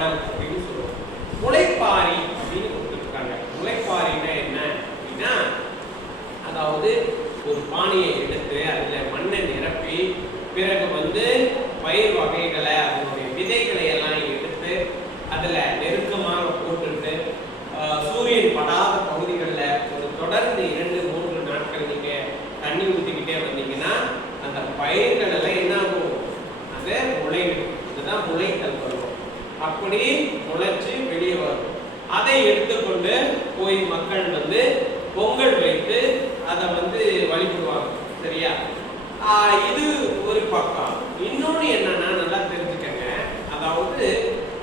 பாடல் அப்படின்னு சொல்லுவோம். முளைப்பாரி அப்படின்னு கொடுத்துருக்காங்க. முளைப்பாரின்னா என்ன அப்படின்னா, அதாவது ஒரு பானையை எடுத்து அதில் மண்ணை நிரப்பி பிறகு பயிர் வகைகளை அதனுடைய விதைகளை எல்லாம் எடுத்து அதில் நெருக்கமாக போட்டுட்டு சூரியன் படாத பகுதிகளில் ஒரு தொடர்ந்து 2-3 நாட்கள் நீங்கள் தண்ணி ஊற்றிக்கிட்டே வந்தீங்கன்னா அந்த பயிர்கள் எல்லாம் என்ன ஆகும், அது முளைவிடும். இதுதான் முளைத்தல் பருவம். அப்படி முளைச்சு வெளியே வரும். அதை எடுத்துக்கொண்டு போய் மக்கள் பொங்கல் வைத்து அதை வழிபடுவாங்க. சரியா? இது ஒரு பக்கம். இன்னொன்று என்னன்னா, நல்லா தெரிஞ்சுக்கங்க. அதாவது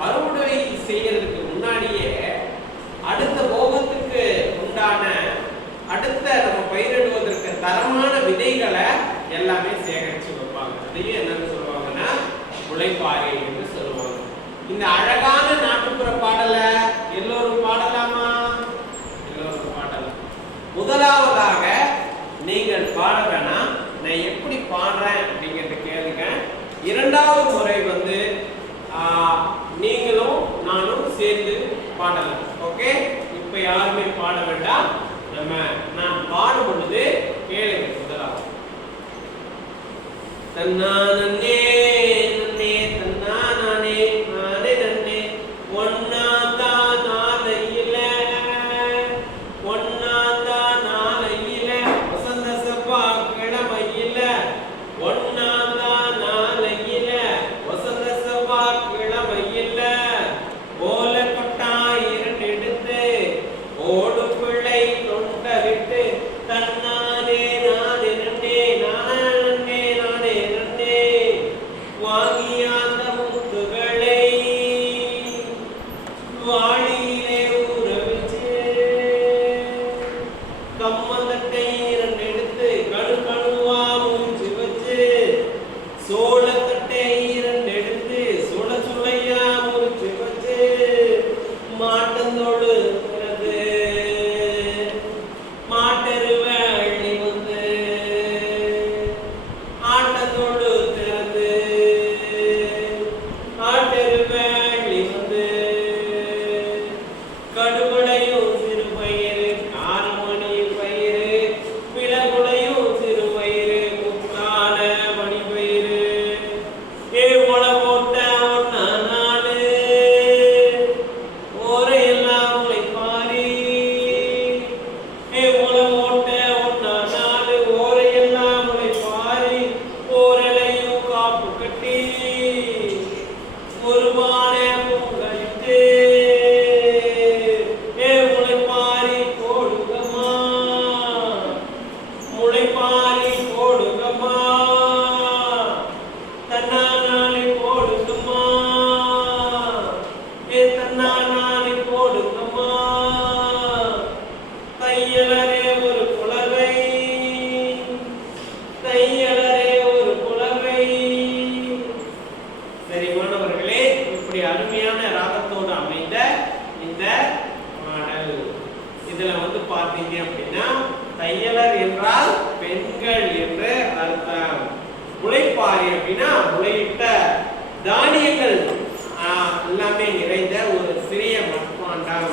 அறுவடை செய்யறதுக்கு முன்னாடியே அடுத்த போகத்துக்கு உண்டான அடுத்த நம்ம பயிரிடுவதற்கு தரமான விதைகளை எல்லாமே சேகரித்து வைப்பாங்க. அதையும் என்னன்னு சொல்லுவாங்கன்னா முளைப்பாரி என்று சொல்லுவாங்க. இந்த அழகான நாட்டுப்புற பாடலை எல்லோரும் பாடலாமா? எல்லோரும் பாடலாம். முதலாவதாக நீங்கள் பாட வேணாம், நான் எப்படி பாடுறேன் அப்படிங்கிறத கேளுங்க. இரண்டாவது முறை நீங்களும் நானும் சேர்ந்து பாடலாம். ஓகே? இப்ப யாருமே பாட வேண்டாம். நான் பாடும் பொழுது கேளுங்க. முதலாவது தன்னானே நன்னே தன்னானே நானே நன்னே ஒன்னாதா நாளையில ஒன்னாதா நாளையில வசந்த சபா கிழமையில ஒன்னாதா நாளையில வசந்த சபா கிழமையில ஓல கொட்டா இரண்டெடுத்து ஓடு பிள்ளை தொண்ட விட்டு தன்னானே நானே நன்னே நானே நானே நன்னே வாங்கிய அந்த முத்துகளை வாளியிலே ஊற வச்சு கம்மந்தட்டை இரண்டெடுத்து கணு கணுவா மூச்சு வச்சு சோளத்தட்டை இரண்டெடுத்து சுள சுளையா மூச்சு வச்சு மாட்டந்தோடு பார்த்தீங்க அப்படின்னா தையலர் என்றால் பெண்கள் என்று அர்த்தம். முளைப்பாரி அப்படின்னா முளையிட்ட தானியங்கள் எல்லாமே நிறைந்த ஒரு சிறிய மட்பாண்டம்.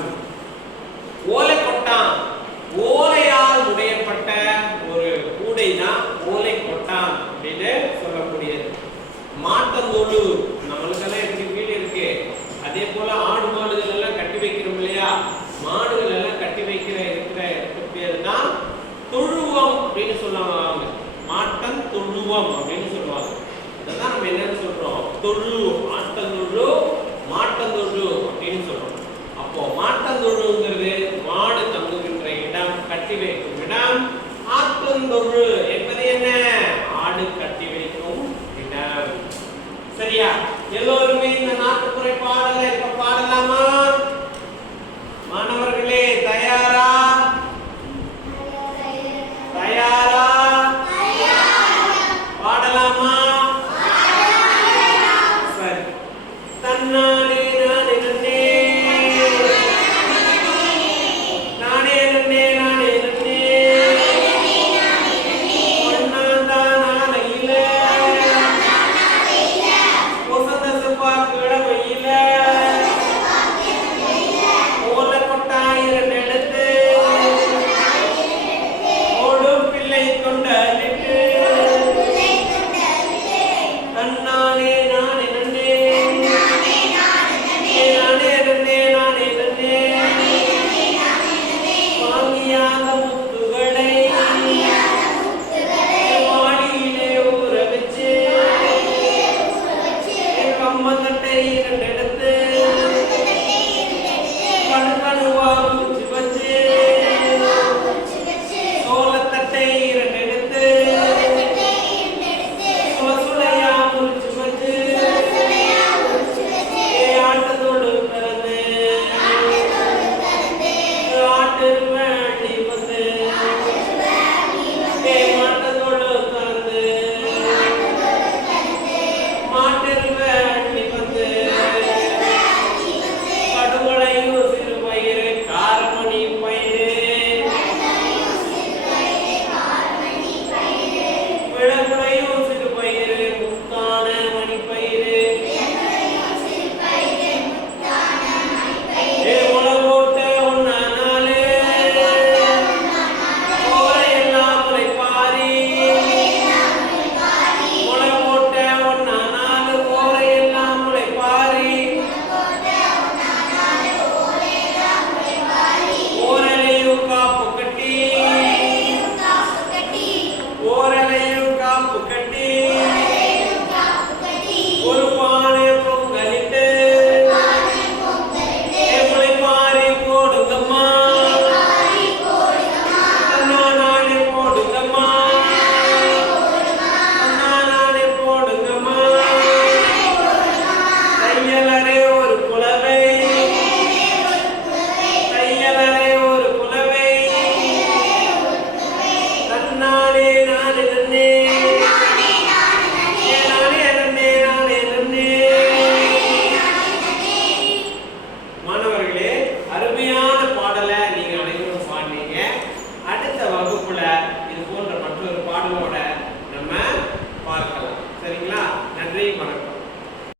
ஓலை கொட்டான், ஓலையால் முடையப்பட்ட ஒரு கூடை தான் ஓலை கொட்டான் அப்படின்னு சொல்லக்கூடியது. மாட்டந்தோடு நம்மளுக்கெல்லாம் எப்படி வீடு இருக்கு, அதே போல ஆடு மாடுகள் எல்லாம் கட்டி வைக்கிறோம் இல்லையா, மாடுகள் எல்லாம் கட்டி வைக்கிற இருக்கிற பேர் தான் தொழுவம் அப்படின்னு சொல்லுவாங்க. மாட்டன் தொழுவம் அப்படின்னு சொல்லுவாங்க. அதான் நம்ம என்னன்னு சொல்றோம், தொழு, ஆட்டந்தொழு, மாட்டந்தொழு அப்படின்னு சொல்றோம். அப்போ மாட்டந்தொழுங்கிறது மாடு தங்குகின்ற இடம், கட்டி வைக்கும் இடம். ஆட்டந்தொழு என்பது என்ன, ஆடு கட்டி வைக்கும் இடம். சரியா? எல்லோருமே இந்த நாட்டுப்புற பாடலை இப்ப பாடலாமா? மாணவர்களே தயாரா? தயாரா? பாடலாமா? சரி. தன்னானே